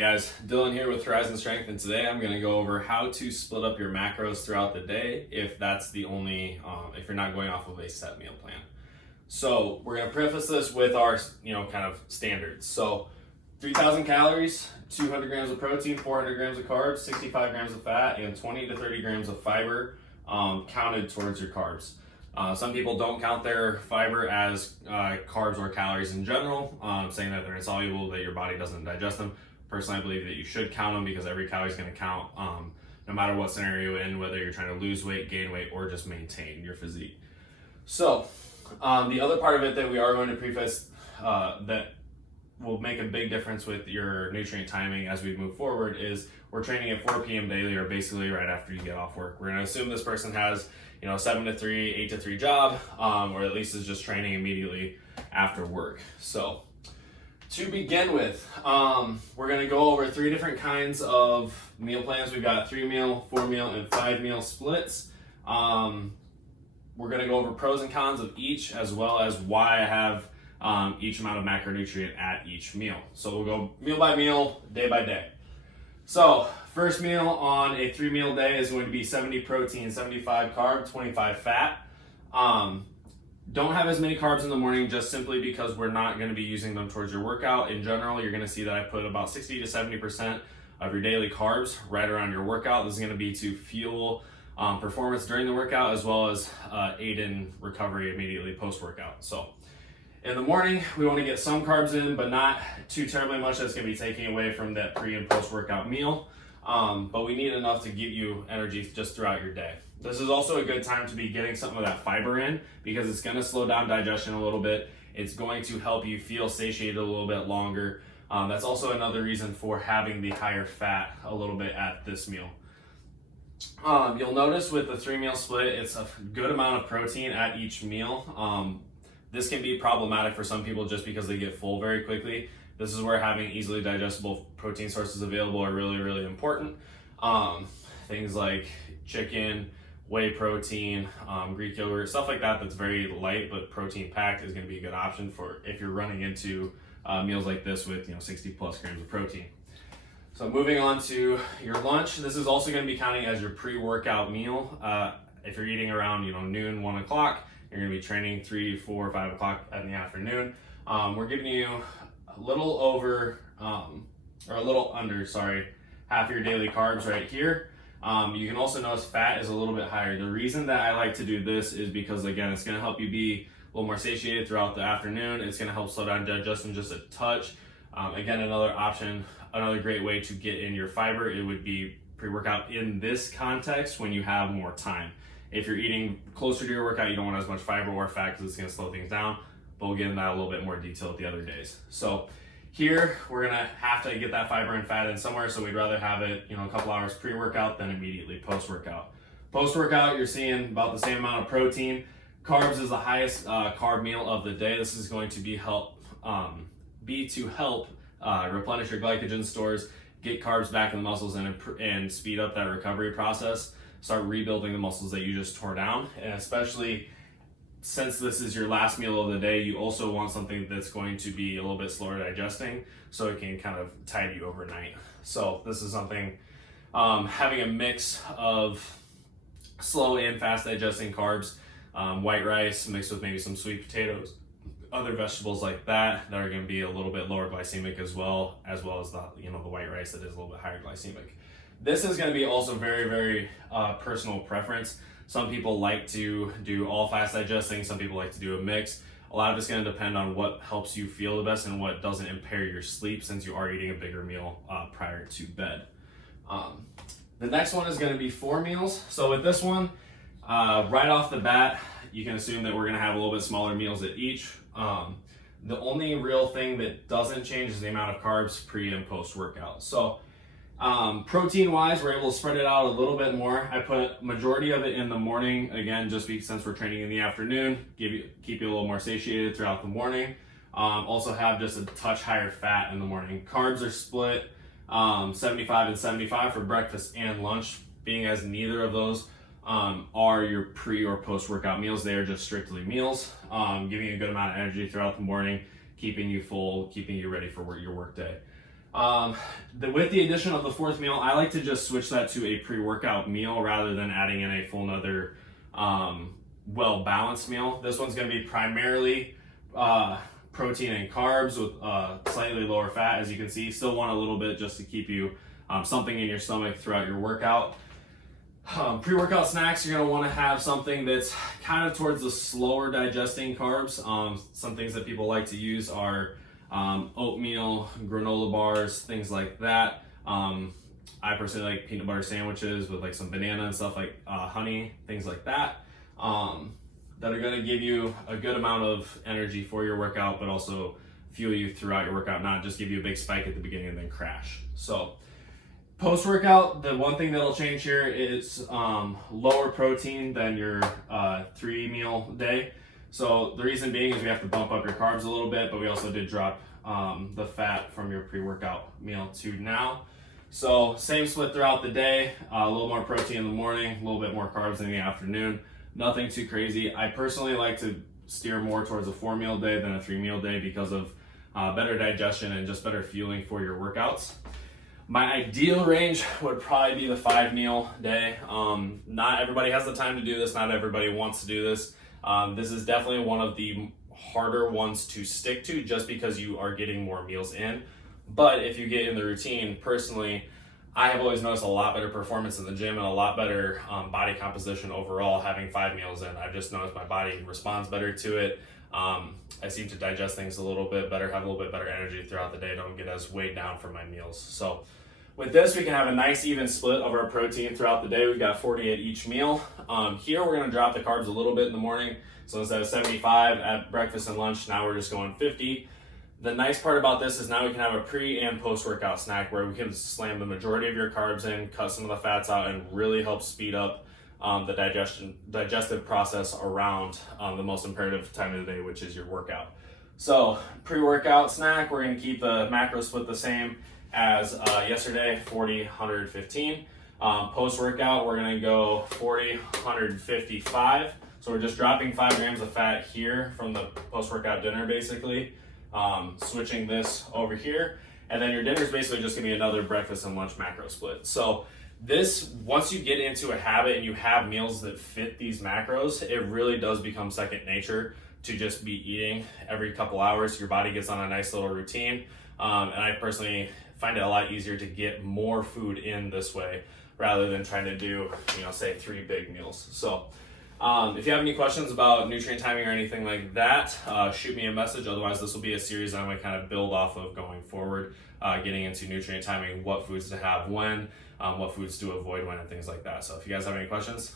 Guys, Dylan here with Horizon Strength, and today I'm going to go over how to split up your macros throughout the day if that's the only, if you're not going off of a set meal plan. So we're going to preface this with our, kind of standards. So 3,000 calories, 200 grams of protein, 400 grams of carbs, 65 grams of fat, and 20 to 30 grams of fiber counted towards your carbs. Some people don't count their fiber as carbs or calories in general, saying that they're insoluble, that your body doesn't digest them. Personally, I believe that you should count them because every calorie is going to count no matter what scenario you're in, whether you're trying to lose weight, gain weight, or just maintain your physique. So the other part of it that we are going to preface that will make a big difference with your nutrient timing as we move forward is we're training at 4 p.m. daily, or basically right after you get off work. We're going to assume this person has 7 to 3, 8 to 3 job, or at least is just training immediately after work. So to begin with, we're going to go over 3 different kinds of meal plans. We've got 3 meal, 4 meal, and 5 meal splits. We're going to go over pros and cons of each, as well as why I have each amount of macronutrient at each meal. So we'll go meal by meal, day by day. So first meal on a 3 meal day is going to be 70 protein, 75 carb, 25 fat. Don't have as many carbs in the morning just simply because we're not going to be using them towards your workout. In general, you're going to see that I put about 60 to 70% of your daily carbs right around your workout. This is going to be to fuel performance during the workout, as well as aid in recovery immediately post-workout. So in the morning, we want to get some carbs in, but not too terribly much that's going to be taking away from that pre and post-workout meal. But we need enough to give you energy just throughout your day. This is also a good time to be getting some of that fiber in because it's going to slow down digestion a little bit. It's going to help you feel satiated a little bit longer. That's also another reason for having the higher fat a little bit at this meal. You'll notice with the 3 meal split, it's a good amount of protein at each meal. This can be problematic for some people just because they get full very quickly. This is where having easily digestible protein sources available are really, really important. Things like chicken, whey protein, Greek yogurt, stuff like that that's very light but protein packed is going to be a good option for if you're running into meals like this with 60 plus grams of protein. So moving on to your lunch, this is also going to be counting as your pre-workout meal. If you're eating around noon, 1 o'clock, you're going to be training 3, 4, 5 o'clock in the afternoon. We're giving you a little over, or a little under, half your daily carbs right here. You can also notice fat is a little bit higher. The reason that I like to do this is because, again, it's going to help you be a little more satiated throughout the afternoon. It's going to help slow down digestion just a touch. Again, another option, another great way to get in your fiber, it would be pre-workout in this context when you have more time. If you're eating closer to your workout, you don't want as much fiber or fat because it's going to slow things down, but we'll get into that a little bit more detail the other days. So here, we're gonna have to get that fiber and fat in somewhere, so we'd rather have it, a couple hours pre-workout than immediately post-workout. Post-workout, you're seeing about the same amount of protein. Carbs is the highest carb meal of the day. This is going to be to help replenish your glycogen stores, get carbs back in the muscles, and speed up that recovery process. Start rebuilding the muscles that you just tore down, and especially since this is your last meal of the day, you also want something that's going to be a little bit slower digesting so it can kind of tide you overnight. So this is something, having a mix of slow and fast digesting carbs, white rice mixed with maybe some sweet potatoes, other vegetables like that are going to be a little bit lower glycemic as well as the the white rice that is a little bit higher glycemic. This is going to be also very, very personal preference. Some people like to do all fast digesting. Some people like to do a mix. A lot of it's going to depend on what helps you feel the best and what doesn't impair your sleep since you are eating a bigger meal prior to bed. The next one is going to be 4 meals. So with this one, right off the bat, you can assume that we're going to have a little bit smaller meals at each. The only real thing that doesn't change is the amount of carbs pre and post workout. So protein wise, we're able to spread it out a little bit more. I put majority of it in the morning, again, just because since we're training in the afternoon, keep you a little more satiated throughout the morning. Also have just a touch higher fat in the morning. Carbs are split 75 and 75 for breakfast and lunch, being as neither of those are your pre or post workout meals. They are just strictly meals, giving you a good amount of energy throughout the morning, keeping you full, keeping you ready for your work day. With the addition of the fourth meal, I like to just switch that to a pre-workout meal rather than adding in a full nother well-balanced meal. This one's going to be primarily protein and carbs with slightly lower fat, as you can see. Still want a little bit just to keep you something in your stomach throughout your workout. Pre-workout snacks, you're going to want to have something that's kind of towards the slower digesting carbs. Some things that people like to use are oatmeal, granola bars, things like that. I personally like peanut butter sandwiches with like some banana and stuff, like honey, things like that, that are going to give you a good amount of energy for your workout, but also fuel you throughout your workout, not just give you a big spike at the beginning and then crash. So post-workout, the one thing that'll change here is lower protein than your 3-meal day. So the reason being is we have to bump up your carbs a little bit, but we also did drop the fat from your pre-workout meal to now. So same split throughout the day, a little more protein in the morning, a little bit more carbs in the afternoon. Nothing too crazy. I personally like to steer more towards a 4-meal day than a 3-meal day because of better digestion and just better fueling for your workouts. My ideal range would probably be the 5-meal day. Not everybody has the time to do this. Not everybody wants to do this. This is definitely one of the harder ones to stick to just because you are getting more meals in. But if you get in the routine, personally, I have always noticed a lot better performance in the gym and a lot better body composition overall having 5 meals in. I've just noticed my body responds better to it. I seem to digest things a little bit better, have a little bit better energy throughout the day, don't get as weighed down from my meals. So with this, we can have a nice even split of our protein throughout the day. We've got 40 at each meal. Here, we're gonna drop the carbs a little bit in the morning. So instead of 75 at breakfast and lunch, now we're just going 50. The nice part about this is now we can have a pre and post-workout snack where we can slam the majority of your carbs in, cut some of the fats out, and really help speed up the digestive process around the most imperative time of the day, which is your workout. So pre-workout snack, we're gonna keep the macro split the same as yesterday, 40, 100, 15. Post-workout, we're gonna go 40, 100, 55. So we're just dropping 5 grams of fat here from the post-workout dinner, basically. Switching this over here. And then your dinner is basically just gonna be another breakfast and lunch macro split. So this, once you get into a habit and you have meals that fit these macros, it really does become second nature to just be eating every couple hours. Your body gets on a nice little routine. And I personally find it a lot easier to get more food in this way rather than trying to do, say 3 big meals. So if you have any questions about nutrient timing or anything like that, shoot me a message. Otherwise, this will be a series I'm going to kind of build off of going forward, getting into nutrient timing, what foods to have when, what foods to avoid when, and things like that. So if you guys have any questions,